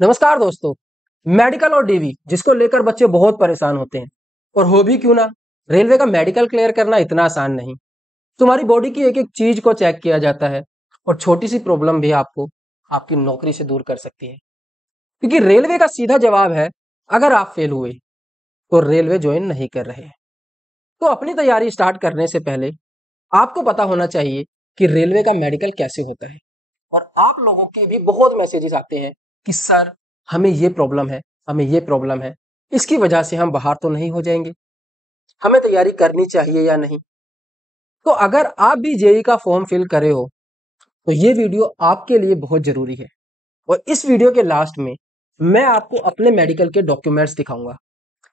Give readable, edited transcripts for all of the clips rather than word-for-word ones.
नमस्कार दोस्तों। मेडिकल और डीवी जिसको लेकर बच्चे बहुत परेशान होते हैं, और हो भी क्यों ना। रेलवे का मेडिकल क्लियर करना इतना आसान नहीं। तुम्हारी बॉडी की एक एक चीज को चेक किया जाता है, और छोटी सी प्रॉब्लम भी आपको आपकी नौकरी से दूर कर सकती है। क्योंकि रेलवे का सीधा जवाब है, अगर आप फेल हुए तो रेलवे ज्वाइन नहीं कर रहे। तो अपनी तैयारी स्टार्ट करने से पहले आपको पता होना चाहिए कि रेलवे का मेडिकल कैसे होता है। और आप लोगों के भी बहुत मैसेजेस आते हैं कि सर, हमें ये प्रॉब्लम है, हमें ये प्रॉब्लम है, इसकी वजह से हम बाहर तो नहीं हो जाएंगे, हमें तैयारी करनी चाहिए या नहीं। तो अगर आप भी जेई का फॉर्म फिल करे हो तो ये वीडियो आपके लिए बहुत जरूरी है। और इस वीडियो के लास्ट में मैं आपको अपने मेडिकल के डॉक्यूमेंट्स दिखाऊंगा।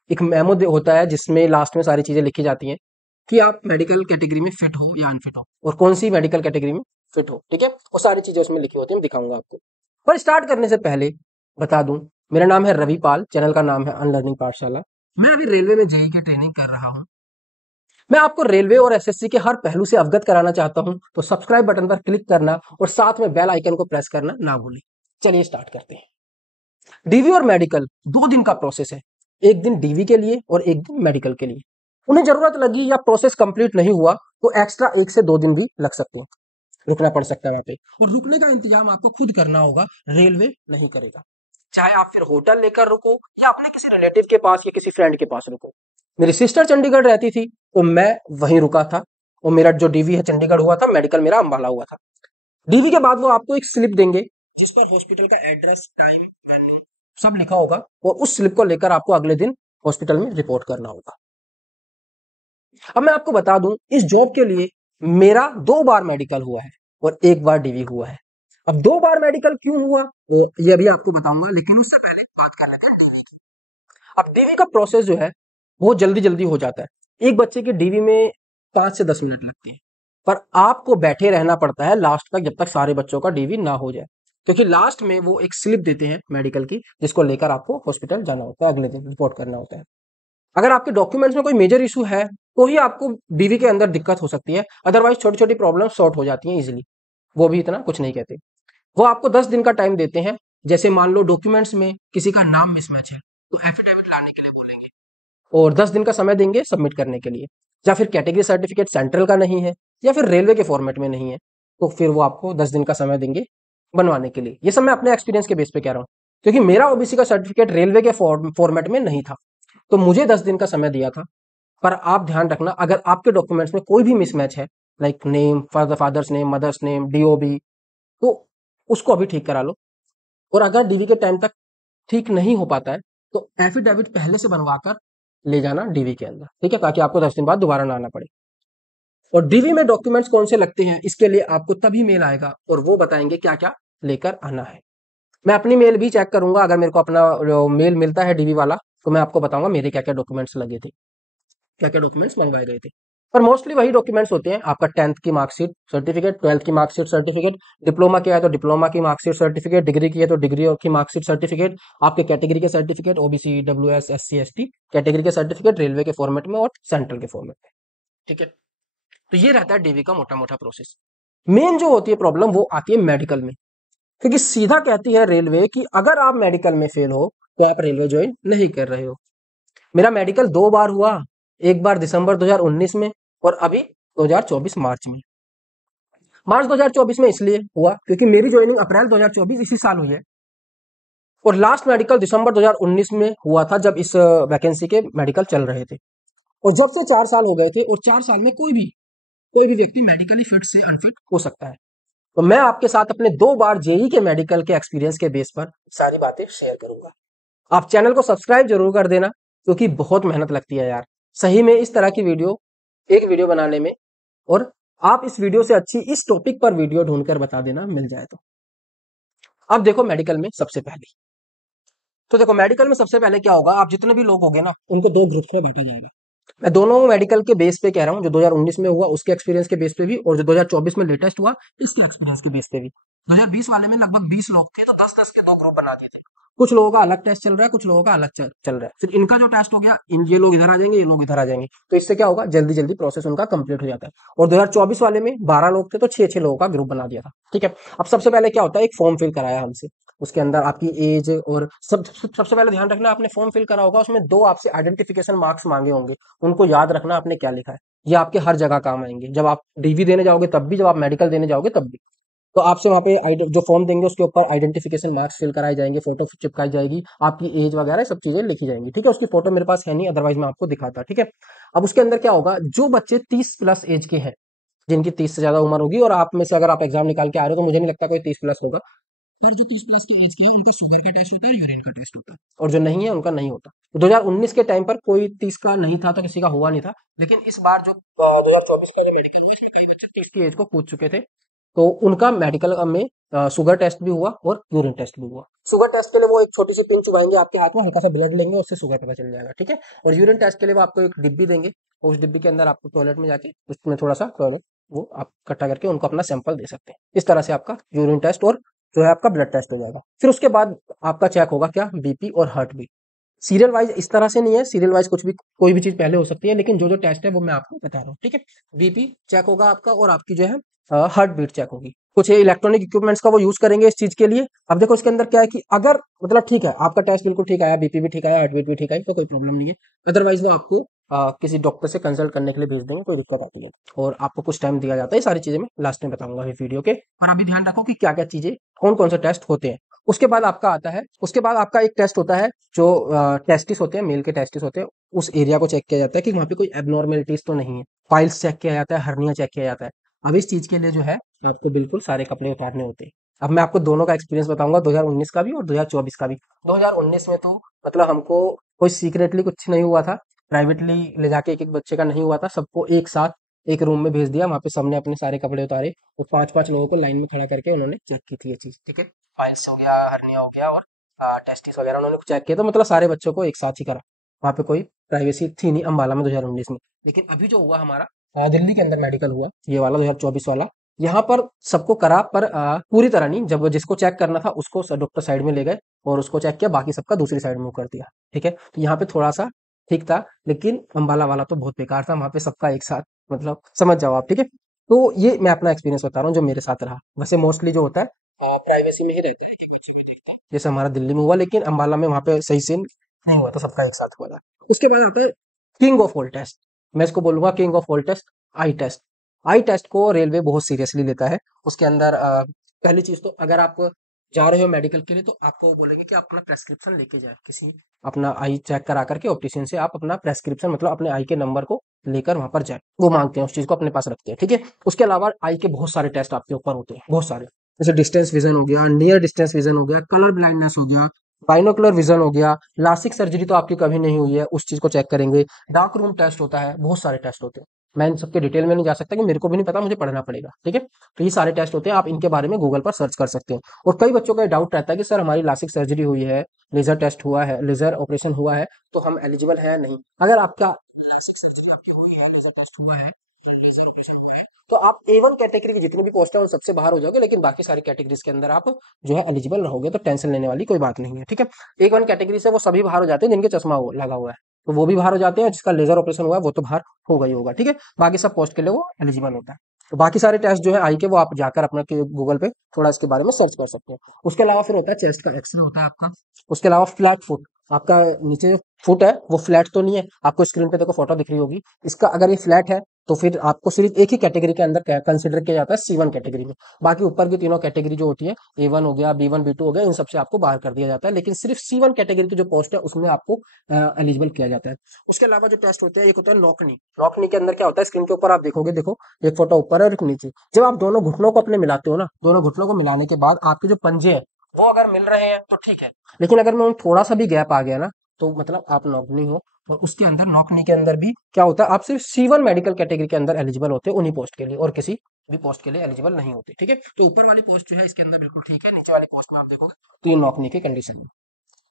एक मेमो होता है जिसमें लास्ट में सारी चीजें लिखी जाती हैं कि आप मेडिकल कैटेगरी में फिट हो या अनफिट हो, और कौन सी मेडिकल कैटेगरी में फिट हो। ठीक है, वो सारी चीजें उसमें लिखी होती हैं, मैं दिखाऊंगा आपको। पर स्टार्ट करने से पहले बता दूं, मेरा नाम है रवि पाल, चैनल का नाम है अनलर्निंग पाठशाला। मैं अभी रेलवे में जेई की ट्रेनिंग कर रहा हूँ। मैं आपको रेलवे और एसएससी के हर पहलू से अवगत कराना चाहता हूं, तो सब्सक्राइब बटन पर क्लिक करना और साथ में बेल आइकन को प्रेस करना ना भूलें। चलिए स्टार्ट करते हैं। डीवी और मेडिकल 2 दिन का प्रोसेस है। एक दिन डीवी के लिए और एक दिन मेडिकल के लिए। उन्हें जरूरत लगी या प्रोसेस कंप्लीट नहीं हुआ तो एक्स्ट्रा 1 से 2 दिन भी लग सकते हैं, रुकना पड़ सकता है वहां पे। और रुकने का इंतजाम आपको खुद करना होगा, रेलवे नहीं करेगा। चाहे आप फिर होटल लेकर रुको या अपने किसी रिलेटिव के पास या किसी फ्रेंड के पास रुको। मेरी सिस्टर चंडीगढ़ रहती थी तो मैं वहीं रुका था, और मेरा जो डीवी है चंडीगढ़ हुआ था, मेडिकल मेरा अंबाला हुआ था। डीवी के बाद वो आपको एक स्लिप देंगे जिस पर हॉस्पिटल का एड्रेस, टाइम, मेन्यू सब लिखा होगा, और उस स्लिप को लेकर आपको अगले दिन हॉस्पिटल में रिपोर्ट करना होगा। अब मैं आपको बता दूं, इस जॉब के लिए मेरा 2 बार मेडिकल हुआ है और 1 बार डीवी हुआ है। अब 2 बार मेडिकल क्यों हुआ तो ये भी आपको बताऊंगा, लेकिन उससे पहले बात कर लेते हैं डीवी की। अब डीवी का प्रोसेस जो है बहुत जल्दी जल्दी हो जाता है। एक बच्चे की डीवी में 5 से 10 मिनट लगते हैं, पर आपको बैठे रहना पड़ता है लास्ट तक, जब तक सारे बच्चों का डीवी ना हो जाए। क्योंकि लास्ट में वो एक स्लिप देते हैं मेडिकल की, जिसको लेकर आपको हॉस्पिटल जाना होता है, अगले दिन रिपोर्ट करना होता है। अगर आपके डॉक्यूमेंट्स में कोई मेजर इशू है तो ही आपको डीवी के अंदर दिक्कत हो सकती है, अदरवाइज छोटी छोटी प्रॉब्लम सॉर्ट हो जाती हैं इजीली। वो भी इतना कुछ नहीं कहते। वो आपको 10 दिन का टाइम देते हैं। जैसे मान लो डॉक्यूमेंट्स में किसी का नाम मिसमैच है तो एफिडेविट लाने के लिए बोलेंगे, और 10 दिन का समय देंगे सबमिट करने के लिए। या फिर कैटेगरी सर्टिफिकेट सेंट्रल का नहीं है या फिर रेलवे के फॉर्मेट में नहीं है, तो फिर वो आपको 10 दिन का समय देंगे बनवाने के लिए। ये सब मैं अपने एक्सपीरियंस के बेस पे कह रहा हूँ, क्योंकि मेरा ओबीसी का सर्टिफिकेट रेलवे के फॉर्मेट में नहीं था, तो मुझे 10 दिन का समय दिया था। पर आप ध्यान रखना, अगर आपके डॉक्यूमेंट्स में कोई भी मिसमैच है, like name, father's name, mother's name, DOB, तो उसको अभी ठीक करा लो। और अगर डीवी के टाइम तक ठीक नहीं हो पाता है तो एफिडेविट पहले से बनवा कर ले जाना डीवी के अंदर, ठीक है, ताकि आपको 10 दिन बाद दोबारा ना आना पड़े। और डीवी में डॉक्यूमेंट्स कौन से लगते हैं, इसके लिए आपको तभी मेल आएगा और वो बताएंगे क्या क्या लेकर आना है। मैं अपनी मेल भी चेक करूंगा, अगर मेरे को अपना मेल मिलता है डीवी वाला तो मैं आपको बताऊंगा मेरे क्या क्या डॉक्यूमेंट्स लगे थे, क्या क्या डॉक्यूमेंट्स मंगवाए गए थे। पर मोस्टली वही डॉक्यूमेंट्स होते हैं, आपका 10th की मार्कशीट सर्टिफिकेट, 12th की मार्कशीट सर्टिफिकेट, डिप्लोमा किया है तो डिप्लोमा की मार्कशीट सर्टिफिकेट, डिग्री की है तो डिग्री की मार्कशीट सर्टिफिकेट, आपके कैटेगरी के certificate, OBC, WS, SC, ST category के सर्टिफिकेट रेलवे के फॉर्मेट में और सेंट्रल के फॉर्मेट में। ठीक है, तो ये रहता है डीवी का मोटा मोटा प्रोसेस। मेन जो होती है प्रॉब्लम वो आती है मेडिकल में, क्योंकि सीधा कहती है रेलवे कि अगर आप मेडिकल में फेल हो तो आप रेलवे ज्वाइन नहीं कर रहे हो। मेरा मेडिकल 2 बार हुआ, एक बार दिसंबर 2019 में और अभी 2024 मार्च में। मार्च 2024 में इसलिए हुआ क्योंकि मेरी ज्वाइनिंग अप्रैल 2024 इसी साल हुई है, और लास्ट मेडिकल दिसंबर 2019 में हुआ था, जब इस वैकेंसी के मेडिकल चल रहे थे। और जब से 4 साल हो गए थे, और 4 साल में कोई भी व्यक्ति मेडिकली फिट से अनफिट हो सकता है। तो मैं आपके साथ अपने 2 बार जेई के मेडिकल के एक्सपीरियंस के बेस पर सारी बातें शेयर करूंगा। आप चैनल को सब्सक्राइब जरूर कर देना, क्योंकि बहुत मेहनत लगती है यार, सही में इस तरह की वीडियो, एक वीडियो बनाने में। और आप इस वीडियो से अच्छी इस टॉपिक पर वीडियो ढूंढकर बता देना, मिल जाए तो। अब देखो मेडिकल में सबसे पहले, तो देखो मेडिकल में सबसे पहले क्या होगा, आप जितने भी लोग होंगे ना उनको 2 ग्रुप में बांटा जाएगा। मैं दोनों मेडिकल के बेस पे कह रहा हूँ, जो 2019 में हुआ उसके एक्सपीरियंस के बेस पे भी, और जो 2024 में लेटेस्ट हुआ इसके एक्सपीरियंस के बेस पे भी। 2020 वाले में लगभग 20 लोग थे, तो 10-10 के 2 ग्रुप बना दिए थे। कुछ लोगों का अलग टेस्ट चल रहा है, कुछ लोगों का अलग चल रहा है। फिर इनका जो टेस्ट हो गया, ये लोग इधर आ जाएंगे, ये लोग इधर आ जाएंगे, तो इससे क्या होगा, जल्दी जल्दी प्रोसेस उनका कंप्लीट हो जाता है। और 2024 वाले में 12 लोग थे तो 6-6 लोगों का ग्रुप बना दिया था। ठीक है, अब सबसे पहले क्या होता है, एक फॉर्म फिल कराया हमसे। उसके अंदर आपकी एज और सबसे पहले ध्यान रखना, आपने फॉर्म फिल करा होगा, उसमें 2 आपसे आइडेंटिफिकेशन मार्क्स मांगे होंगे, उनको याद रखना आपने क्या लिखा है। ये आपके हर जगह काम आएंगे, जब आप डीवी देने जाओगे तब भी, जब आप मेडिकल देने जाओगे तब भी। तो आपसे वहाँ पे जो फॉर्म देंगे उसके ऊपर आइडेंटिफिकेशन मार्क्स फिल कराए जाएंगे, फोटो चिपकाई जाएगी, आपकी एज वगैरह सब चीजें लिखी जाएंगी, ठीक है। उसकी फोटो मेरे पास है नहीं, अदरवाइज मैं आपको दिखाता, ठीक है। अब उसके अंदर क्या होगा, जो बच्चे 30+ एज के हैं, जिनकी 30 से ज्यादा उम्र होगी, और आप में से अगर आप एग्जाम निकाल के आ रहे हो तो मुझे नहीं लगता कोई 30+ होगा, फिर जो 30+ के एज के हैं उनका शुगर का टेस्ट होता है, यूरिन का टेस्ट होता है, और जो नहीं है उनका नहीं होता। 2019 के टाइम पर कोई 30 का नहीं था तो किसी का हुआ नहीं था, लेकिन इस बार जो 2024 का जो मेडिकल हुआ इसमें कई बच्चे 30 की एज को कूद चुके थे, तो उनका मेडिकल में शुगर टेस्ट भी हुआ और यूरिन टेस्ट भी हुआ। शुगर टेस्ट के लिए वो एक छोटी सी पिन चुभाएंगे आपके हाथ में, हल्का सा ब्लड लेंगे, उससे शुगर पता चल जाएगा, ठीक है। और यूरिन टेस्ट के लिए वो आपको एक डिब्बी देंगे, और उस डिब्बी के अंदर आपको टॉयलेट में जाके उसमें थोड़ा सा वो आप इकट्ठा करके उनको अपना सैंपल दे सकते हैं। इस तरह से आपका यूरिन टेस्ट और जो है आपका ब्लड टेस्ट हो जाएगा। फिर उसके बाद आपका चेक होगा क्या, बीपी और हार्ट बीट। सीरियल वाइज इस तरह से नहीं है, सीरियल वाइज कुछ भी कोई भी चीज पहले हो सकती है, लेकिन जो जो टेस्ट है वो मैं आपको बता रहा हूँ, ठीक है। बीपी चेक होगा आपका, और आपकी जो है हार्ट बीट चेक होगी। कुछ इलेक्ट्रॉनिक इक्विपमेंट्स का वो यूज करेंगे इस चीज के लिए। अब देखो इसके अंदर क्या है कि अगर मतलब ठीक है, आपका टेस्ट बिल्कुल ठीक आया, बीपी भी ठीक आया, हार्ट बीट भी ठीक आई, तो कोई प्रॉब्लम नहीं है। अदरवाइज वो आपको किसी डॉक्टर से कंसल्ट करने के लिए भेज देंगे, कोई दिक्कत आती है और आपको कुछ टाइम दिया जाता है। ये सारी चीजें मैं लास्ट में बताऊंगा इस वीडियो के, पर अभी ध्यान रखो कि क्या क्या चीजें, कौन कौन से टेस्ट होते हैं। उसके बाद आपका आता है, उसके बाद आपका एक टेस्ट होता है जो टेस्टिस होते हैं, मेल के टेस्टिस होते हैं। उस एरिया को चेक किया जाता है कि वहाँ पे कोई एबनॉर्मेलिटीज तो नहीं है, फाइल्स चेक किया जाता है, हर्निया चेक किया जाता है। अब इस चीज के लिए जो है आपको बिल्कुल सारे कपड़े उतारने होते हैं। अब मैं आपको दोनों का एक्सपीरियंस बताऊंगा, 2019 का भी और 2024 का भी। 2019 में तो मतलब हमको कोई सीक्रेटली कुछ नहीं हुआ था, प्राइवेटली ले जाके एक एक बच्चे का नहीं हुआ था, सबको एक साथ एक रूम में भेज दिया, वहां पे सबने अपने सारे कपड़े उतारे, और 5-5 लोगों को लाइन में खड़ा करके उन्होंने चेक की थी ये चीज, ठीक है। फाइल्स हो गया, हर्निया हो गया, और टेस्टिस वगैरह उन्होंने चेक किया, तो मतलब सारे बच्चों को एक साथ ही करा। वहाँ पे कोई प्राइवेसी थी नहीं अम्बाला में 2019 में। लेकिन अभी जो हुआ हमारा दिल्ली के अंदर मेडिकल हुआ, ये वाला 2024 वाला, यहाँ पर सबको करा, पर पूरी तरह नहीं। जब जिसको चेक करना था उसको डॉक्टर साइड में ले गए और उसको चेक किया, बाकी सबका दूसरी साइड मूव कर दिया, ठीक है। तो यहाँ पे थोड़ा सा ठीक था, लेकिन अम्बाला वाला तो बहुत बेकार था, वहां पे सबका एक साथ, मतलब समझ जाओ आप, ठीक है। तो ये मैं अपना एक्सपीरियंस बता रहा हूँ जो मेरे साथ रहा। वैसे मोस्टली जो होता है प्राइवेसी में ही रहता है कि कुछ भी दिखता है, जैसे हमारा दिल्ली में हुआ, लेकिन अम्बाला में वहां पे सही से नहीं हुआ, तो सबका एक साथ हुआ था। उसके बाद आता है किंग ऑफ ऑल टेस्ट, मैं इसको बोलूंगा king of all test, eye test. Eye test को रेलवे बहुत सीरियसली लेता है। उसके अंदर पहली चीज तो, अगर आप जा रहे हो मेडिकल के लिए तो आपको वो बोलेंगे कि आप अपना प्रेस्क्रिप्शन लेके जाए, किसी अपना आई चेक करा करके ऑप्टिशियन से आप अपना प्रेस्क्रिप्शन, मतलब अपने आई के नंबर को लेकर वहां पर जाए, वो मांगते हैं, उस चीज को अपने पास रखते हैं, ठीक है। उसके अलावा आई के बहुत सारे टेस्ट आपके ऊपर होते हैं, बहुत सारे, जैसे डिस्टेंस विजन हो गया, नियर डिस्टेंस विजन हो गया, कलर ब्लाइंडनेस हो गया, बाइनोकुलर विजन हो गया, लासिक सर्जरी तो आपकी कभी नहीं हुई है, उस चीज को चेक करेंगे। डार्क रूम टेस्ट होता है, बहुत सारे टेस्ट होते हैं। मैं इन सबके डिटेल में नहीं जा सकता कि मेरे को भी नहीं पता, मुझे पढ़ना पड़ेगा, ठीक है। तो ये सारे टेस्ट होते हैं, आप इनके बारे में गूगल पर सर्च कर सकते हैं। और कई बच्चों का डाउट रहता है कि सर हमारी लासिक सर्जरी हुई है, लेजर टेस्ट हुआ है, लेजर ऑपरेशन हुआ है, तो हम एलिजिबल है नहीं। अगर आपका लासिक सर्जरी आपकी हुई है, लेजर टेस्ट हुआ है, लेजर ऑपरेशन हुआ है, तो आप A1 कैटेगरी की जितनी भी पोस्ट है उन सबसे बाहर हो जाओगे, लेकिन बाकी सारी कैटेगरीज के अंदर आप जो है एलिजिबल रहोगे, तो टेंशन लेने वाली कोई बात नहीं है, ठीक है। A1 कैटेगरी से वो सभी बाहर हो जाते हैं जिनके चश्मा लगा हुआ है, तो वो भी बाहर हो जाते हैं, जिसका लेजर ऑपरेशन हुआ है वो तो बाहर होगा ही होगा, ठीक है। बाकी सब पोस्ट के लिए वो एलिजिबल होता है। तो बाकी सारे टेस्ट जो है आई के, वो आप जाकर अपना गूगल पे थोड़ा इसके बारे में सर्च कर सकते हैं। उसके अलावा फिर होता है चेस्ट का एक्सरे होता है आपका। उसके अलावा फ्लैट फुट, आपका नीचे फुट है वो फ्लैट तो नहीं है, आपको स्क्रीन पे देखो फोटो दिख रही होगी, इसका अगर ये फ्लैट है तो फिर आपको सिर्फ एक ही कैटेगरी के अंदर कंसिडर किया जाता है, C1 कैटेगरी में। बाकी ऊपर की तीनों कैटेगरी जो होती है, A1 हो गया, B1 B2 हो गया, इन सबसे आपको बाहर कर दिया जाता है, लेकिन सिर्फ C1 कैटेगरी की जो पोस्ट है उसमें आपको एलिजिबल किया जाता है। उसके अलावा जो टेस्ट होते हैं, एक होता है नॉक नी। नॉक नी के अंदर क्या होता है, स्क्रीन के ऊपर आप देखोगे, देखो एक फोटो ऊपर है और एक नीचे। जब आप दोनों घुटनों को अपने मिलाते हो ना, दोनों घुटनों को मिलाने के बाद आपके जो पंजे हैं वो अगर मिल रहे हैं तो ठीक है, लेकिन अगर में थोड़ा सा भी गैप आ गया ना, तो मतलब आप नॉकनी हो। और उसके अंदर नॉकनी के अंदर भी क्या होता है, आप सिर्फ C1 मेडिकल कैटेगरी के अंदर एलिजिबल होते हैं उन्हीं पोस्ट के लिए, और किसी भी पोस्ट के लिए एलिजिबल नहीं होते, ठीक है। तो ऊपर वाली पोस्ट जो है इसके अंदर बिल्कुल ठीक है, नीचे वाली पोस्ट में आप देखोगे तो ये नॉकनी की कंडीशन है।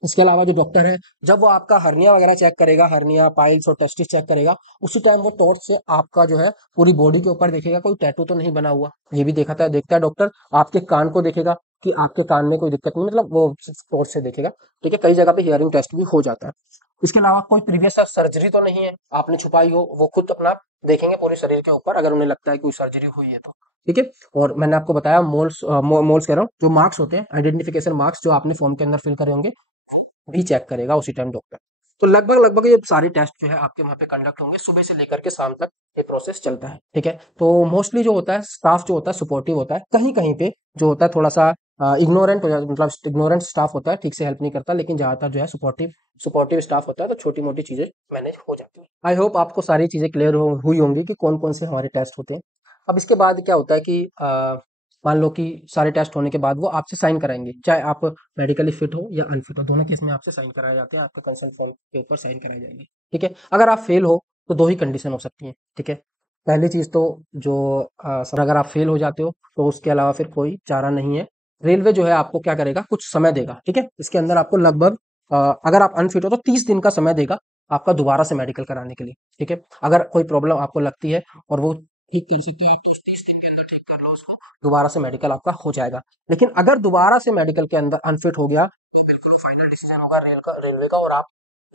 इसके अलावा जो डॉक्टर है, जब वो आपका हर्निया वगैरह चेक करेगा, हर्निया, पाइल्स और टेस्टिस चेक करेगा, उसी टाइम वो टॉर्च से आपका जो है पूरी बॉडी के ऊपर देखेगा कोई टैटू तो नहीं बना हुआ, ये भी देखता है डॉक्टर। आपके कान को देखेगा कि आपके कान में कोई दिक्कत नहीं, मतलब वो टॉर्च से देखेगा, ठीक है। कई जगह पे हियरिंग टेस्ट भी हो जाता है। इसके अलावा कोई प्रीवियस सर्जरी तो नहीं है आपने छुपाई हो, वो खुद अपना देखेंगे पूरे शरीर के ऊपर अगर उन्हें लगता है कोई सर्जरी हुई है तो। ठीक है। और मैंने आपको बताया मोल्स मोल्स कह रहा हूँ, जो मार्क्स होते हैं आइडेंटिफिकेशन मार्क्स जो आपने फॉर्म के अंदर फिल करे होंगे भी चेक करेगा उसी टाइम डॉक्टर। तो लगभग लगभग ये सारे टेस्ट जो है आपके वहाँ पे कंडक्ट होंगे, सुबह से लेकर के शाम तक ये प्रोसेस चलता है। ठीक है। तो मोस्टली जो होता है स्टाफ जो होता है सपोर्टिव होता है, कहीं कहीं पे जो होता है थोड़ा सा इग्नोरेंट हो जाता, मतलब इग्नोरेंट स्टाफ होता है, ठीक से हेल्प नहीं करता, लेकिन ज्यादातर जो है सपोर्टिव सपोर्टिव स्टाफ होता है, तो छोटी मोटी चीजें मैनेज हो जाती है। आई होप आपको सारी चीजें क्लियर हुई होंगी कि कौन कौन से हमारे टेस्ट होते हैं। अब इसके बाद क्या होता है कि मान लो कि सारे टेस्ट होने के बाद वो आपसे साइन कराएंगे, चाहे आप मेडिकली फिट हो या अनफिट हो, दोनों केस में आपसे साइन कराए जाते हैं, आपके कंसर्न फॉर्म के ऊपर साइन कराए जाएंगे। ठीक है। अगर आप फेल हो तो दो ही कंडीशन हो सकती है। ठीक है। पहली चीज तो जो अगर आप फेल हो जाते हो तो उसके अलावा फिर कोई चारा नहीं है। रेलवे जो है आपको क्या करेगा, कुछ समय देगा। ठीक है। इसके अंदर आपको लगभग अगर आप अनफिट हो तो 30 दिन का समय देगा आपका दोबारा से मेडिकल कराने के लिए। ठीक है। अगर कोई प्रॉब्लम आपको लगती है और वो ठीक कर सकते हैं, 30 दिन के अंदर ठीक कर लो उसको, दोबारा से मेडिकल आपका हो जाएगा। लेकिन अगर दोबारा से मेडिकल के अंदर अनफिट हो गया तो बिल्कुल फाइनल डिसीजन होगा रेलवे का, और आप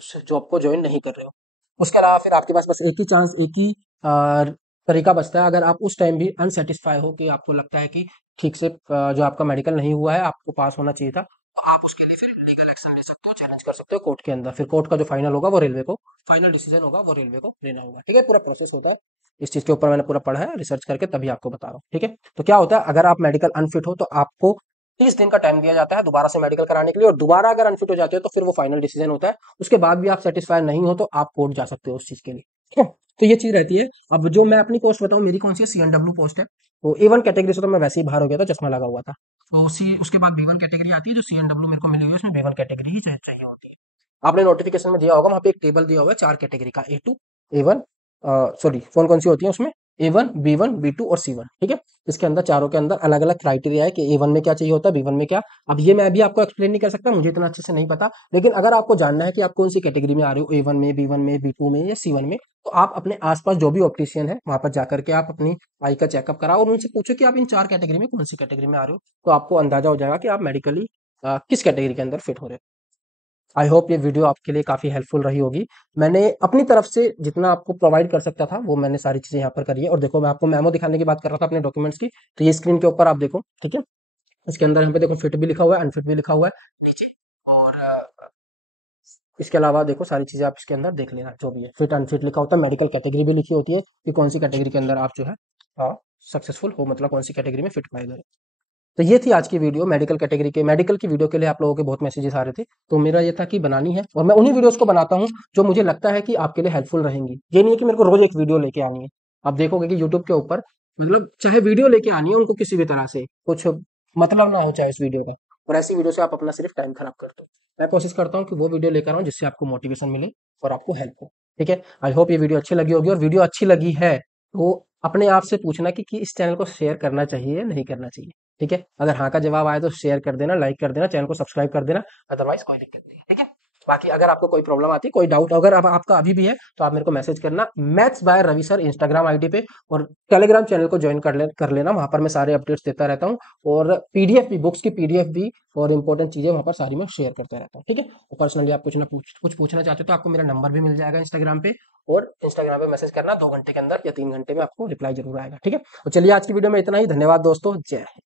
उस जॉब को ज्वाइन नहीं कर रहे हो। उसके अलावा फिर आपके पास बस एक ही चांस, एक ही तरीका बचता है। अगर आप उस टाइम भी अनसेटिस्फाई हो कि आपको लगता है कि ठीक से जो आपका मेडिकल नहीं हुआ है, आपको पास होना चाहिए था, तो आप उसके लिए फिर लीगल एक्शन ले सकते हो, चैलेंज कर सकते हो कोर्ट के अंदर। फिर कोर्ट का जो फाइनल होगा वो रेलवे को, फाइनल डिसीजन होगा वो रेलवे को लेना होगा। ठीक है। पूरा प्रोसेस होता है, इस चीज के ऊपर मैंने पूरा पढ़ा है रिसर्च करके, तभी आपको बता रहा हूँ। ठीक है। तो क्या होता है, अगर आप मेडिकल अनफिट हो तो आपको 30 दिन का टाइम दिया जाता है दोबारा से मेडिकल कराने के लिए, और दोबारा अगर अनफिट हो जाते हो तो फिर वो फाइनल डिसीजन होता है। उसके बाद भी आप सेटिस्फाई नहीं हो तो आप कोर्ट जा सकते हो उस चीज के लिए। ठीक है। तो ये चीज रहती है। अब जो मैं अपनी पोस्ट बताऊं, मेरी कौन सी है, सीएनडब्ल्यू पोस्ट है। तो A1 कैटेगरी से तो मैं वैसे ही बाहर हो गया था, चश्मा लगा हुआ था। तो सी उसके बाद B1 कैटेगरी आती है, जो सीएनडब्ल्यू मेरे को मिली हुई है उसमें B1 कैटेगरी ही चाहिए होती है। आपने नोटिफिकेशन में दिया होगा, वहाँ पे एक टेबल दिया हुआ है 4 कैटेगरी का, A2 A1, सॉरी कौन कौन सी होती है उसमें, A1 B1 B2 और C1। ठीक है। इसके अंदर चारों के अंदर अलग अलग क्राइटेरिया है कि A1 में क्या चाहिए होता है, B1 में क्या। अब ये मैं भी आपको एक्सप्लेन नहीं कर सकता, मुझे इतना अच्छे से नहीं पता, लेकिन अगर आपको जानना है कि आप कौन सी कैटेगरी में आ रहे हो, A1 में, B1 में, B2 में या C1 में, तो आप अपने आसपास जो भी ऑप्टिशियन है वहां पर जाकर के आप अपनी आई का चेकअप कराओ और उनसे पूछो कि आप इन 4 कैटेगरी में कौन सी कैटेगरी में आ रहे हो, तो आपको अंदाजा हो जाएगा कि आप मेडिकली किस कैटेगरी के अंदर फिट हो रहे हो। आई होप ये वीडियो आपके लिए काफ़ी हेल्पफुल रही होगी। मैंने अपनी तरफ से जितना आपको प्रोवाइड कर सकता था वो मैंने सारी चीज़ें यहाँ पर करी है। और देखो, मैं आपको मेमो दिखाने की बात कर रहा था अपने डॉक्यूमेंट्स की, तो ये स्क्रीन के ऊपर आप देखो। ठीक है। इसके अंदर यहाँ पे देखो फिट भी लिखा हुआ है, अनफिट भी लिखा हुआ है नीचे। और इसके अलावा देखो सारी चीज़ें आप इसके अंदर देख लेना, जो भी है फिट अनफिट लिखा होता है, मेडिकल कैटेगरी भी लिखी होती है कि कौन सी कैटेगरी के अंदर आप जो है सक्सेसफुल हो, मतलब कौन सी कैटेगरी में फिट पाए गए। तो ये थी आज की वीडियो मेडिकल कैटेगरी के, मेडिकल की वीडियो के लिए आप लोगों के बहुत मैसेजेस आ रहे थे, तो मेरा ये था कि बनानी है, और मैं उन्हीं वीडियोस को बनाता हूँ जो मुझे लगता है कि आपके लिए हेल्पफुल रहेंगी। ये नहीं है कि मेरे को रोज एक वीडियो लेके आनी है। आप देखोगे कि यूट्यूब के ऊपर, मतलब चाहे वीडियो लेके आनी है उनको किसी भी तरह से, कुछ मतलब ना हो चाहे इस वीडियो का, और ऐसी वीडियो से आप अपना सिर्फ टाइम खराब करते हो। मैं कोशिश करता हूँ कि वो वीडियो लेकर आऊँ जिससे आपको मोटिवेशन मिले और आपको हेल्प हो। ठीक है। आई होप ये वीडियो अच्छी लगी होगी, और वीडियो अच्छी लगी है तो अपने आप से पूछना कि इस चैनल को शेयर करना चाहिए या नहीं करना चाहिए। ठीक है। अगर हाँ का जवाब आए तो शेयर कर देना, लाइक कर देना, चैनल को सब्सक्राइब कर देना, अदरवाइज कोई दिक्कत नहीं है। ठीक है। बाकी अगर आपको कोई प्रॉब्लम आती है, कोई डाउट अगर अब आपका अभी भी है, तो आप मेरे को मैसेज करना, maths by Ravi sir Instagram ID पे, और टेलीग्राम चैनल को ज्वाइन कर लेना, वहां पर मैं सारे अपडेट्स देता रहता हूँ, और पीडीएफ भी, बुक्स की पीडीएफ भी और इंपॉर्टेंट चीजें वहां पर सारी मैं शेयर करता रहता हूँ। ठीक है। और पर्सनली आप कुछ पूछना चाहते हो तो आपको मेरा नंबर भी मिल जाएगा इंस्टाग्राम पे, और इंस्टाग्राम पे मैसेज करना, 2 घंटे के अंदर या 3 घंटे में आपको रिप्लाई जरूर आएगा। ठीक है। तो चलिए आज की वीडियो में इतना ही, धन्यवाद दोस्तों, जय हिंद।